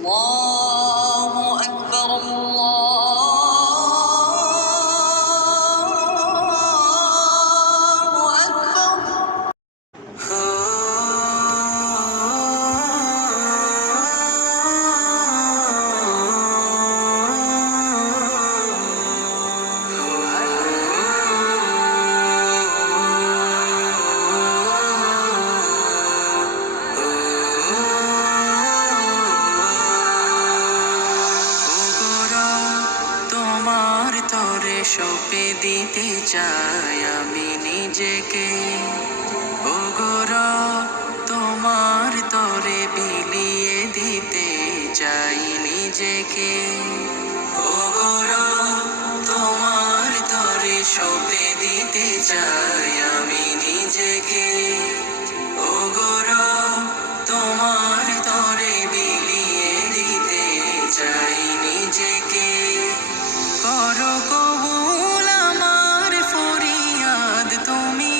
الله أكبر الله أكبر তোমার তরে সঁপে দিতে চাই আমি নিজেকে, ওগো রব তোমার তরে বিলিয়ে দিতে চাই নিজেকে, ওগো রব তোমার তরে সঁপে দিতে চাই আমি নিজেকে, ওগো রব তোমার তরে বিলিয়ে দিতে চাই নিজেকে। করো কবুল আমার ফরিয়াদ তুমি,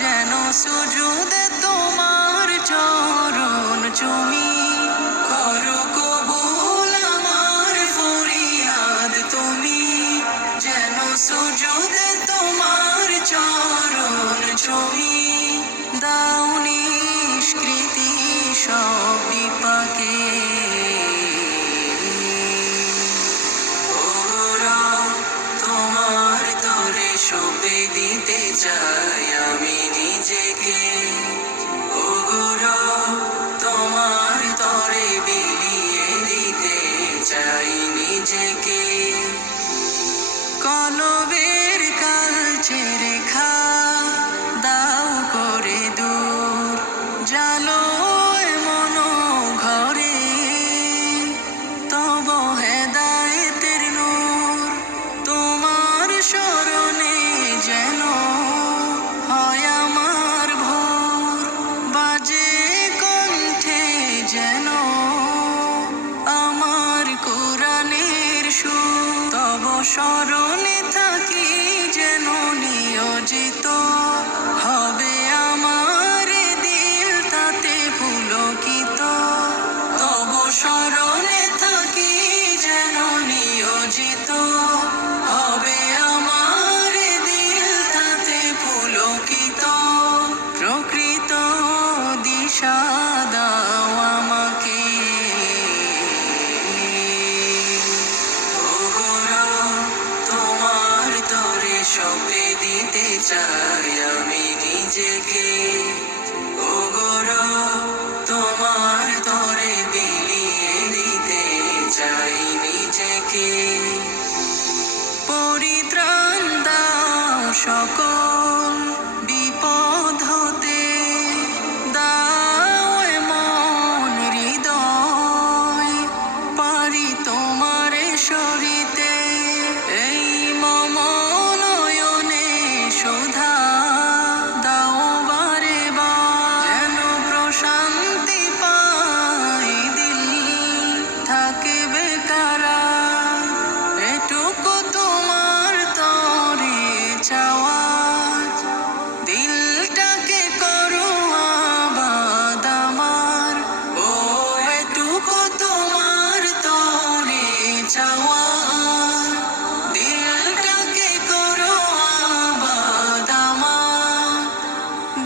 যেন সুজুদে তোমার চরণ চুমি। করো কবুল আমার ফরিয়াদ তুমি, যেন সুজুদে তোমার চরণ চুমি। দাও নিষ্কৃতি সব বিপাকে, সঁপে দিতে চাই আমি নিজেকে, ওগো রব তোমার তরে বিলিয়ে দিতে চাই নিজেকে। কলবের কালচে রেখা দাও করে দূর, জালো এমন ঘরে তব হেদায়েতের নূর। তোমার শরণে যেন হয় আমার ভোর, বাজে কণ্ঠে যেন আমার কোরআনের সুর। তব শরণে থাকি যেন নিয়োজিত, হবে আমার দিল তাতে পুলকিত। তব শরণে থাকি যেন নিয়োজিত, হবে আমার দিল তাতে পুলকিত। প্রকৃত দিশা দাও আমাকে, ওগো রব তোমার তরে সঁপে দিতে চাই আমি নিজেকে, ওগো রব তোমার তরে বিলিয়ে দিতে চাই নিজেকে। পরিত্রাণ দাও সকল বিপদ হতে, দাও এমন হৃদয় পারি তোমারে সরিতে। এই মম নয়নে সুধা দাও বারে বার, যেন প্রশান্তি পাই দিল থাকে বেকারার। এটুকু তোমার তরে চাওয়া, দিলটাকে করো আবাদ আমার। ও এটুকু তোমার তরে চাওয়া, দিলটাকে করো আবাদ আমার।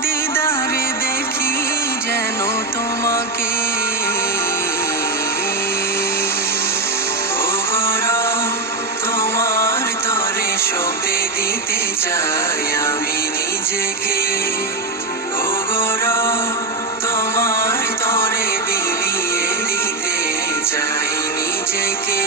দিদারে দেখি যেন তোমাকে, ওগো রব তোমার তরে সঁপে দিতে চাই আমি নিজেকে, ওগো রব তোমার তরে বিলিয়ে দিতে চাই নিজেকে।